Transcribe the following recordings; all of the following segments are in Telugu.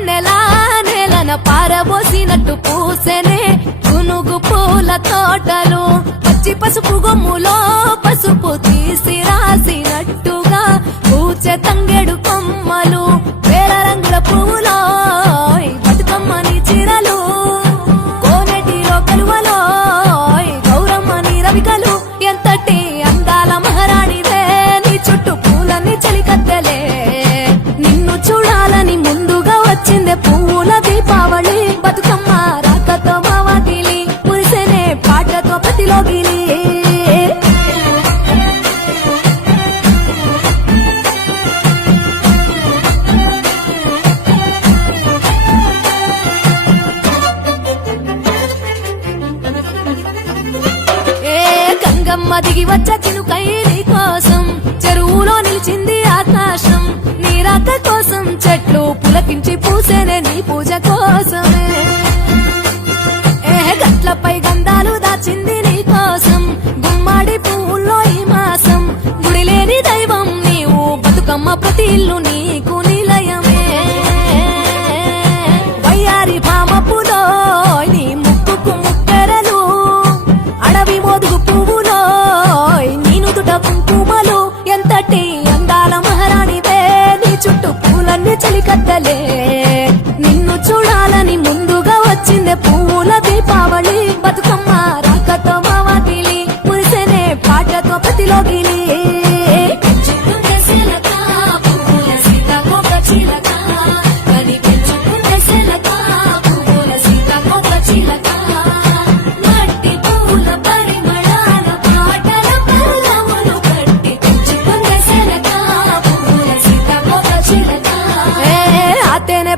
వెన్నెలా నేలన పారబోసినట్టు పూసెనే గునుగు పూల తోటలు పచ్చి పసుపు గొమ్ములో పసుపు తీసి రాసినట్టుగా పూచె తంగెడు కొమ్మలు వేల రంగుల పువ్వులో బతుకమ్మని చీరలు కోనేటిలో కలువలో గౌరమ్మని రవికలు ఎంతటి అందాల మహారాణివే నీ చుట్టూ పూలన్నీ చలికత్తెలే నిన్ను చూడాలని ముందుగా వచ్చిందే పువ్వుల దీపావళి బతుకమ్మ రాకతో మావాటిలి మురిసెనే పాటతో ప్రతిలోగిలి గంగమ్మ దిగి వచ్చ చినుకై నీ కోసం చెరువులో నిలిచింది ఆకాశం నీ రాక కోసం చెట్లు పులకించి పూసేనే నీ పూజ కోసమే గట్లపై గంధాలు దాచింది నీ కోసం గుమ్మడి పువ్వుల్లో ఈ మాసం గుడి లేని దైవం నీవు బతుకమ్మ ప్రతి ఇల్లు నీకు నిలయమే వయ్యారి భామపులో నీ ముక్కుకు ముక్కెరలు అడవి మోదుగు పువ్వులో నీ నుదుట కుంకుమలు ఎంతటి అందాల మహారాణివే నీ చుట్టూ పూలన్నీ చలికత్తలే నిన్ను చూడాలని ముందుగా వచ్చిందే పువ్వుల దీపావళి బతుకమ్మ రాకతో మావాటిలి మురిసెనే పాటతో ప్రతిలోగిలి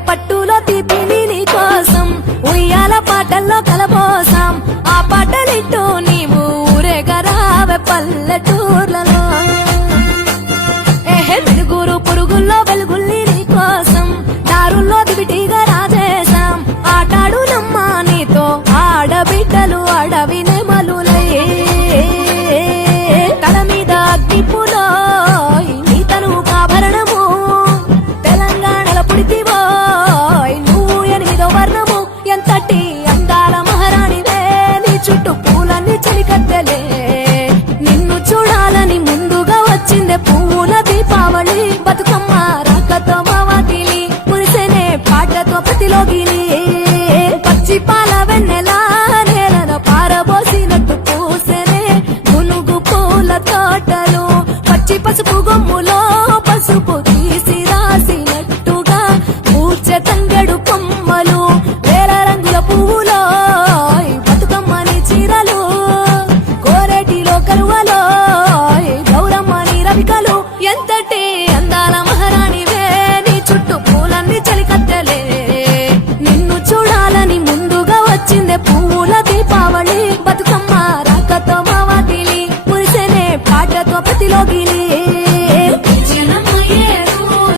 పట్టులో తీపిని నీ కోసం ఉయ్యాల పాటల్లో కలబోసాం ఆ పాటలిట్టు నీవు ఊరేగరావే పల్లెటూర్లలో వెలుగురు పురుగుల్లో వెలుగుల్ని నీ కోసం దారుల్లో దివిటిగా రాజేశాం ఆటాడు నమ్మా నీతో ఆడబిడ్డలు అడవి నెమలులే తల మీద అగ్నిపులో నీ తను ఆభరణము తెలంగాణలో పుడితివో నువ్వు 8వ వర్ణము ఎంతటి అందాల మహారాణివే నీ చుట్టూ పూలన్నీ చలికత్తెలే నిన్ను చూడాలని ముందుగా వచ్చిందే పువ్వుల దీపావళి బతుకమ్మ రాకతో మావాటిలి మురిసెనే పాటతో ప్రతిలోగిలి పచ్చి పాల వెన్నెలా నేలను పారబోసినట్టు పూసెనే గునుగు పూల తోటలు పచ్చి పసుపు గొమ్ములో పసుపు